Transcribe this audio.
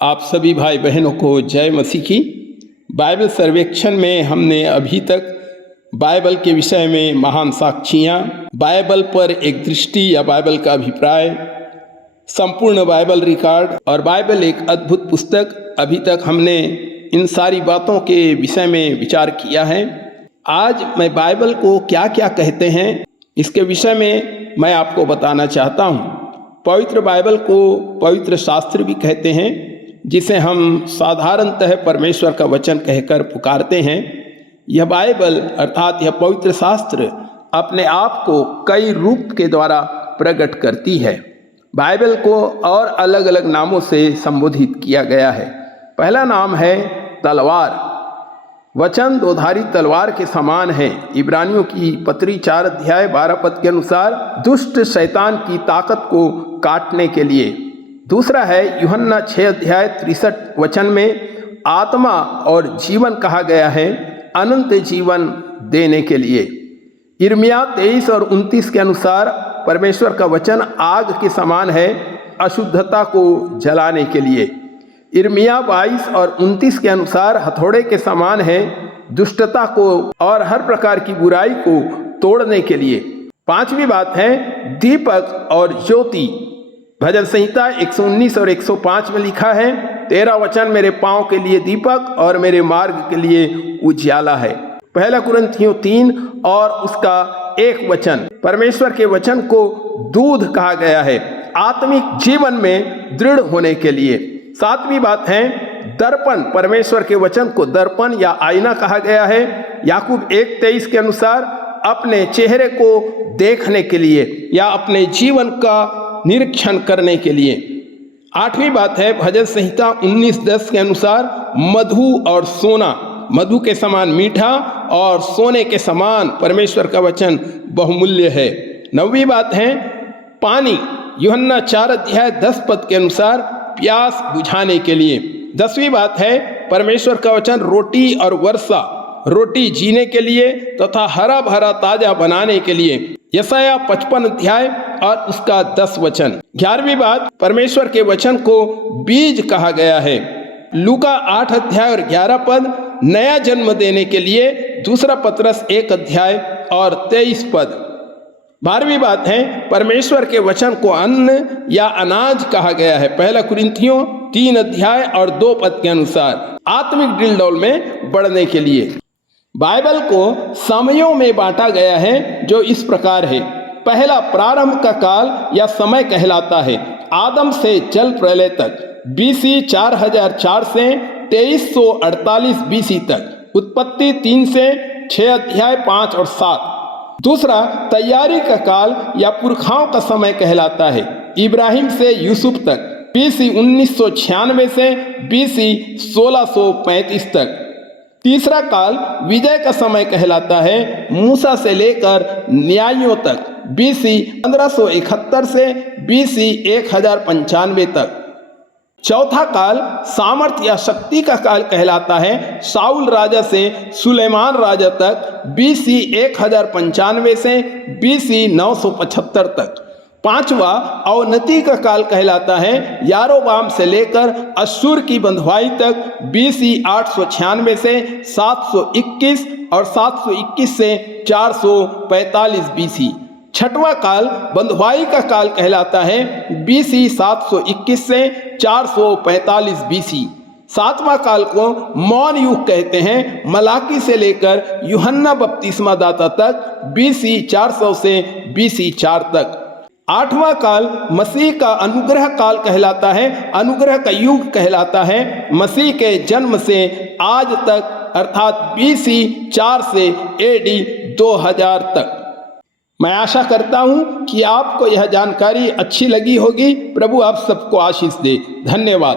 आप सभी भाई बहनों को जय मसीह की। बाइबल सर्वेक्षण में हमने अभी तक बाइबल के विषय में महान साक्षियाँ, बाइबल पर एक दृष्टि या बाइबल का अभिप्राय, संपूर्ण बाइबल रिकॉर्ड और बाइबल एक अद्भुत पुस्तक, अभी तक हमने इन सारी बातों के विषय में विचार किया है। आज मैं बाइबल को क्या क्या कहते हैं इसके विषय में मैं आपको बताना चाहता हूँ। पवित्र बाइबल को पवित्र शास्त्र भी कहते हैं, जिसे हम साधारणतः परमेश्वर का वचन कहकर पुकारते हैं। यह बाइबल अर्थात यह पवित्र शास्त्र अपने आप को कई रूप के द्वारा प्रकट करती है। बाइबल को और अलग अलग नामों से संबोधित किया गया है। पहला नाम है तलवार। वचन दोधारी तलवार के समान है। इब्रानियों की पत्री 4 अध्याय 12 पद के अनुसार दुष्ट शैतान की ताकत को काटने के लिए। दूसरा है यूहन्ना 6 अध्याय 63 वचन में आत्मा और जीवन कहा गया है, अनंत जीवन देने के लिए। यिर्मयाह 23 और 29 के अनुसार परमेश्वर का वचन आग के समान है, अशुद्धता को जलाने के लिए। यिर्मयाह 22 और 29 के अनुसार हथौड़े के समान है, दुष्टता को और हर प्रकार की बुराई को तोड़ने के लिए। पांचवी बात है दीपक और ज्योति। भजन संहिता 119 और 105 में लिखा है, तेरा वचन मेरे पांव के लिए दीपक और मेरे मार्ग के लिए उजियाला है। पहला कुरिन्थियों 3 और उसका 1 वचन। परमेश्वर के वचन को दूध कहा गया है, आत्मिक जीवन में दृढ़ होने के लिए। सातवीं बात है दर्पण। परमेश्वर के वचन को दर्पण या आईना कहा गया है। याकूब 1:23 के अनुसार अपने चेहरे को देखने के लिए या अपने जीवन का निरीक्षण करने के लिए। आठवीं बात है भजन संहिता 19:10 के अनुसार मधु और सोना। मधु के समान मीठा और सोने के समान परमेश्वर का वचन बहुमूल्य है। नौवीं बात है पानी। यूहन्ना 4 अध्याय 10 पद के अनुसार प्यास बुझाने के लिए। 10वीं बात है परमेश्वर का वचन रोटी और वर्षा। रोटी जीने के लिए तथा हरा भरा ताजा बनाने के लिए। यशायाह 55 अध्याय और उसका 10 वचन। 11वीं बात परमेश्वर के वचन को बीज कहा गया है। लूका 8 अध्याय और 11 पद नया जन्म देने के लिए। दूसरा पतरस 1 अध्याय और 23 पद। 12वीं बात है परमेश्वर के वचन को अन्न या अनाज कहा गया है। पहला कुरिन्थियों 3 अध्याय और 2 पद के अनुसार आत्मिक डिलडौल में बढ़ने के लिए। बाइबल को समयों में बांटा गया है जो इस प्रकार है। पहला प्रारंभ का काल या समय कहलाता है, आदम से जल प्रलय तक, BC 4004 से 2348 BC तक। उत्पत्ति 3 से 6 अध्याय 5 और 7। दूसरा तैयारी का काल या पुरखाओं का समय कहलाता है, इब्राहिम से यूसुफ तक, BC 1996 से BC 1635 तक। तीसरा काल विजय का समय कहलाता है, मूसा से लेकर न्यायियों तक, BC 1571 से BC 1095 तक। चौथा काल सामर्थ्य या शक्ति का काल कहलाता है, शाऊल राजा से सुलेमान राजा तक, BC 1095 से BC 975 तक। पांचवा अवनति का काल कहलाता है, यारोबाम से लेकर अश्शूर की बंधुआई तक, BC 896 से 721 और 721 से 445 BC। छठवां काल बंधुआई का काल कहलाता है, BC 721 से 445 BC। सातवां काल को मौन युग कहते हैं, मलाकी से लेकर यूहन्ना बपतिस्मा दाता तक, BC 400 से BC 4 तक। आठवां काल मसीह का अनुग्रह काल कहलाता है, अनुग्रह का युग कहलाता है, मसीह के जन्म से आज तक अर्थात BC 4 से AD 2000 तक। मैं आशा करता हूं कि आपको यह जानकारी अच्छी लगी होगी। प्रभु आप सबको आशीष दे। धन्यवाद।